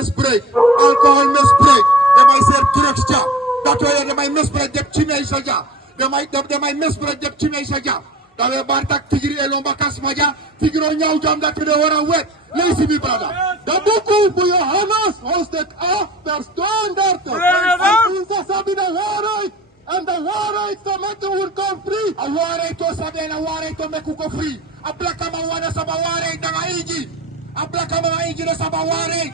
misbruik, alcohol misbruik, de mij zeer drugs ja. Dat we de mij misbruik de Chinese ja. De mij misbruik de Chinese ja. Dat we bartak tigri elomba kasmaja, tigro nyau jam dat we de horen wet. Lazy me brother. De boeken voor Johannes, hoofdstuk 8, vers 32. En Isa sabi de waarheid. En de waarheid zal met u worden vrij. A waarheid to sabi en a waarheid to make u free. A blaka ma wana sa waarheid na igi. A blaka ma igi na sa waarheid.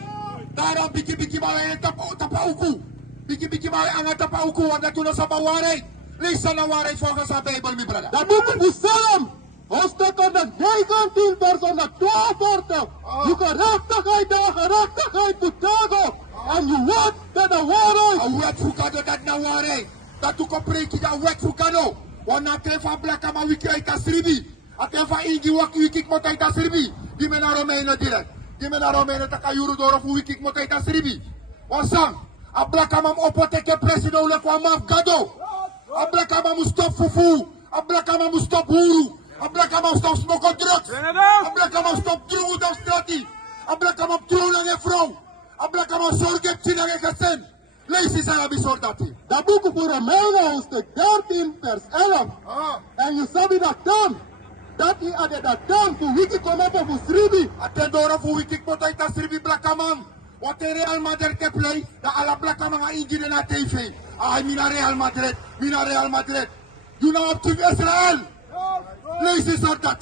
Daarom biki ma en tapa uku. Biki ma en tapa uku want dat u na sa waarheid. Lees na waarheid volgens de Bijbel, mijn brother. De boeken voor Psalm, hoofdstuk 119, vers 142. Je gerechtigheid en gerechtigheid vertagen. En je wet dat de waarheid. A wet fukado dat na waarheid. Dat u kan preken dat wet fukado. Want na trefa blaka ma wiki uit asribi. A trefa igi wikik mot uit asribi. Die men na Romeinen direct. Die men na Romeinen taka yuru doro fu wikik mot uit asribi. Want sang, a blaka ma opoteke president ule kwa mafgado. Ablakama mu stop fufu, ablakama mu stop huru, ablakama mu stop smoke drugs, ablakama mu stop drugs op straat, ablakama trouw lang een vrouw, ablakama zorg tien lang een gezin. Lees eens aan die soort dat. Dat boek voor Romeinen hoofdstuk 13 vers 11. En je sabi dat dan, dat hij had dat dan voor wiki komen op voor sribi. Atendora voor wiki komt uit dat sribi blakaman. Wat de Real Madrid ke play, da ala blakama nga ingine na TV. Ay, mina Real Madrid, mina Real Madrid. You know up to Israel. Lees eens aan dat.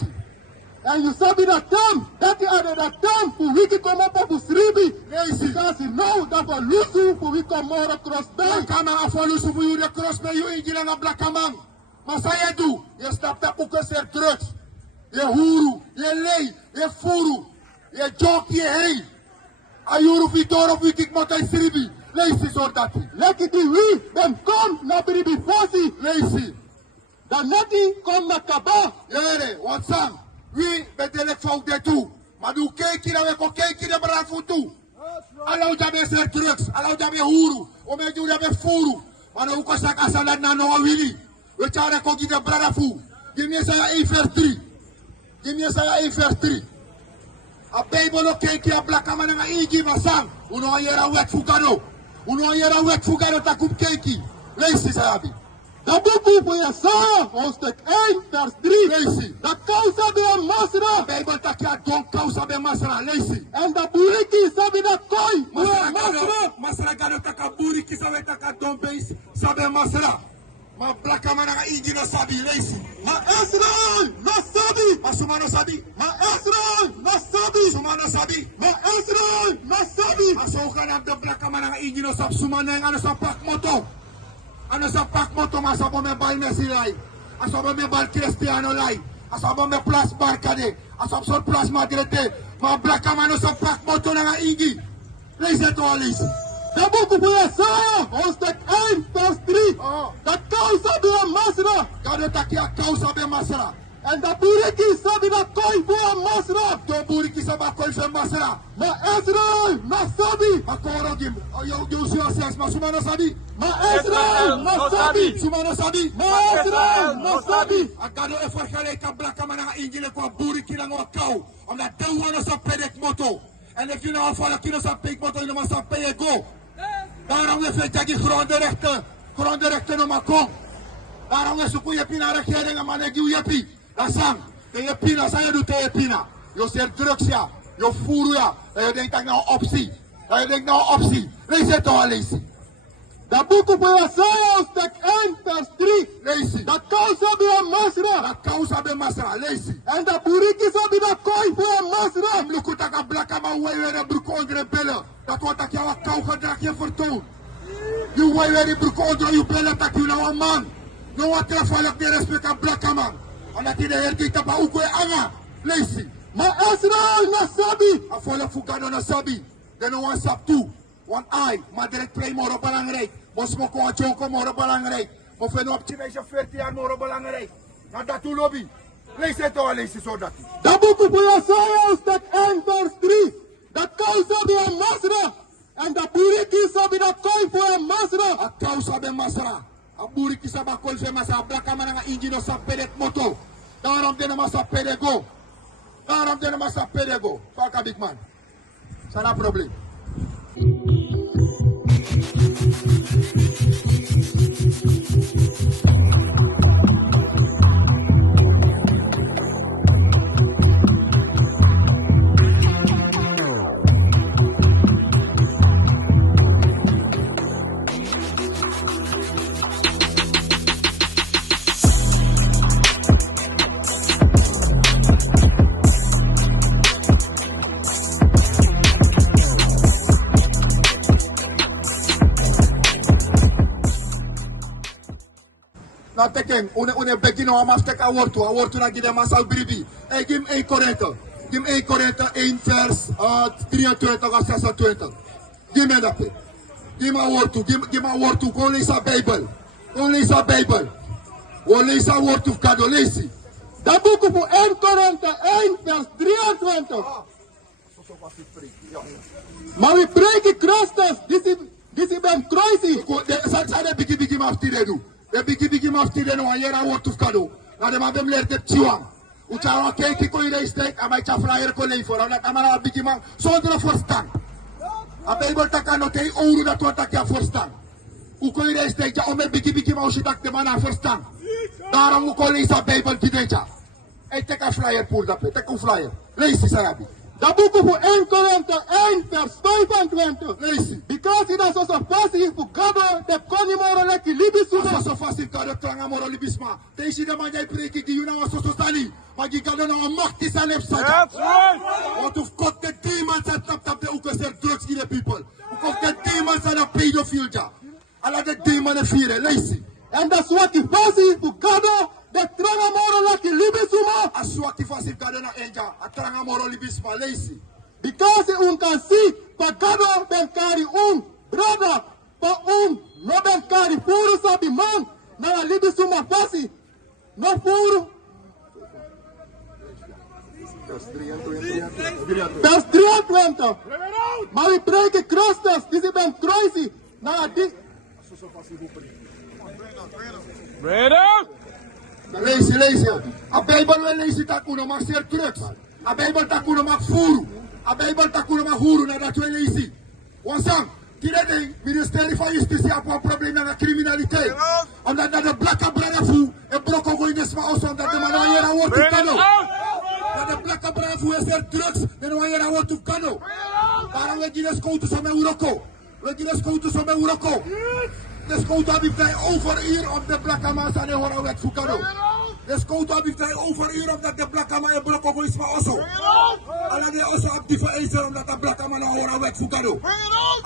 En je sabi dat dan, dat hij had dat dan voor wiki komen op voor sribi. Lees eens. Because he know dat we lusu voor wiki komen op crossbay. Blakama afalusu voor jullie crossbay, you ingine na blakaman. Maar sa je doe, je stapt op ook een drugs. Je huru, je lei, je furu, je jockey, je hey. Ayuru Vitoro Vitik Motai Sribi. Leisi soldati. Leki die wie, ben kom na bribi fosi. Leisi. Dan neti kom na kaba. Yere, wansam. Wie bedelek fout de tu. Madu keki na weko keki na brafu tu. Alau jabe ser drugs, alau jabe huru. Ome ju jabe furu. Manu uko saka salat na no wili. Wechare ko gide brafu. Give me saya 1 vers 3. Give me saya 1 vers 3. A Bijbel keki a blakama nga igi masang. Uno ayera wet fugado. Uno ayera wet fugado takup keki. Leisi sabi. Dat boek voor Jesaja, hoofdstuk 1, vers 3. Leisi. Dat causa de masra. Bijbel takia don causa de masra. Leisi. En dat buriki sabi dat koi. Masra gado taka buriki sabi taka don beis sabi masra. Ma blakama nga igi no sabi. Leisi. Ma Israel, na sabi. Ma sumano sabi. Ma Israel, na sabi. Sumano sabi. Ma Israel, na sabi. Asokan ang de blakama nga igi no sab sumano nga ano sa pak moto. Ano sa pak moto masabo me bal Messi lai. Asabo me bal Cristiano lai. Asabo me plus Barca de. Asabo sol plus Madrid de. Ma blakama no sa pak moto nga igi. Leisi to Leisi. Dat boek voor Jesaja, hoofdstuk 1, vers 3. Dat causa de masra. Gado takia causa de masra. En dat buriki sabi dat koi voor masra. To buriki saba koi fe masra. Ma Israel, na sabi. Akoro gim. Yo si asias ma sumano sabi. Ma Israel, na sabi. Sumano sabi. Ma Israel, na sabi. Agado e farkale ka blakama nga ingile kwa buriki lang wakau. Om na dawa no sa pedek moto. And if you know follow kino sa pek moto ino ma sa peye go. Daarom we fe jagi grondrechten no makong. Daarom we suku ye pina regering ama negi u yepi. Dasang, te ye pina, sa ye du te ye pina. Yo ser drugs ya, yo furu ya. En je denkt dat nou optie. En je denkt nou optie. Lees het toch al lezen. Dat boek voor Jesaja, hoofdstuk 1, vers 3. Lezen. Dat causa de masra. Dat causa de masra, lezen. En dat buriki sabi dat koi voor masra. Om luku taka blaka ma waiwere broek onder bellen. Dat wordt dat jou kou gedrag je vertoont. Je waiwere broek onder je bellen dat je nou een man. Nou wat trefvallig de respect aan blaka man. Omdat je de herkijk dat bij ook anga. Lezen. Ma Israel na sabi. Afola fugado na sabi. Dan no one sap toe. Want I, maar direct play moro belangrijk. Mos mo ko choko moro belangrijk. Mo fe no op Chinese 40 jaar moro belangrijk. Na dat toe lobby. Lees het al lees zo dat. Dat boek voor Jesaja, hoofdstuk 1, vers 3. Dat causa de masra. En dat buriki sabi dat koi voor masra. A causa de masra. A buriki sabi koi voor masra. Blaka man nga ingino sa pedet moto. Daarom de na sa pedego. Daarom de na sa pedego. Fuck a big man. Sana probleem. Nou teken, une begin om af te kan wortu na gide masal bribi. Gim 1 Korinthe. Gim 1 Korinthe 1 vers 23 of 26. Gim me dat. Gim a wortu, kon lees a Bijbel. Kon lees a Bijbel. Kon lees a wortu kado, lees. Dat boek voor 1 Korinthe 1 vers 23. Maar we preken Christus, dit is ben kruisie. Sa de bigi maftire du. De bigi maftire no ayera wortu kado. Na de mabem leer de tiwang. Uchawa keki ko ire steak, amai cha flyer ko lei for. Na kamera bigi man, sondra forstan. A Bijbel takano tei ouro da tua takia forstan. Uko ire steak, ja ome bigi ma ushitak te mana forstan. Daarom uko lees a Bijbel kidencha. Take a flyer pour dat, take een flyer. Lees die Sarabi. Dat boek voor 1 Korinthe 1 vers 25. Lees die. Because it is so fácil for God, de koni moro leki libisuma. Als zo fácil kan de tranga moro libisma. Deze de man jij preki die you know so stali. Maar die kan nou macht is aan hem That's right. Want of got the demons at tap de ook ser drugs in the people. Of the demons aan de pedophile ja. Alla de demons vieren. Lees die. En dat is wat die fácil voor God. De tranga moro leki libisuma. Aswaki fácil kan na enja. A tranga moro libisma. Lees die. Because un kan see, pagado ben kari brother, pa no ben kari furu sabi man, na libi suma fasi, no furu. Vers 23. Maar we preken Christus, die ben kruisie, na die. Brother. Lees. A Bijbel wel lees het akuno mag zeer drugs. A Bijbel takuno mag furu. A Bijbel takuno mag huru na dat we lezen. Wansang, tirede ministerie van Justitie heeft een probleem met de criminaliteit. Omdat dat de blakke bravo en broko go in de sma also omdat de man wanneer wordt te kano. Dat de blakke bravo is er drugs en wanneer wordt te kano. Daarom we gaan scouten zo met Uroko. We gaan scouten zo met Uroko. De scout heeft hij over hier op de blakke massa en horen we het voor kano. De scout heeft hij over hier omdat de blakke man en broko go in sma also. Alla de also op die vereisen omdat de blakke man horen we het voor kano.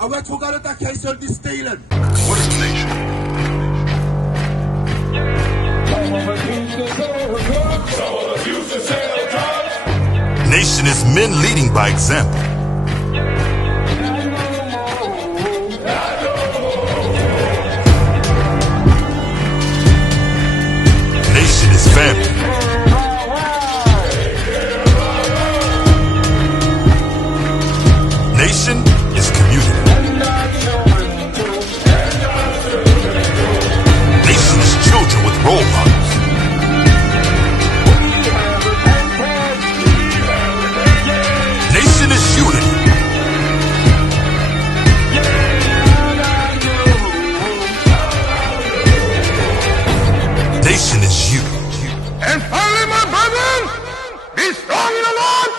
I went for God that hij zal die stelen. What is the nation? Nation is men leading by example. Nation is family. Nation is community. Nation is children with role models. Nation is unity. Nation is you. And finally, my brethren, be strong in the Lord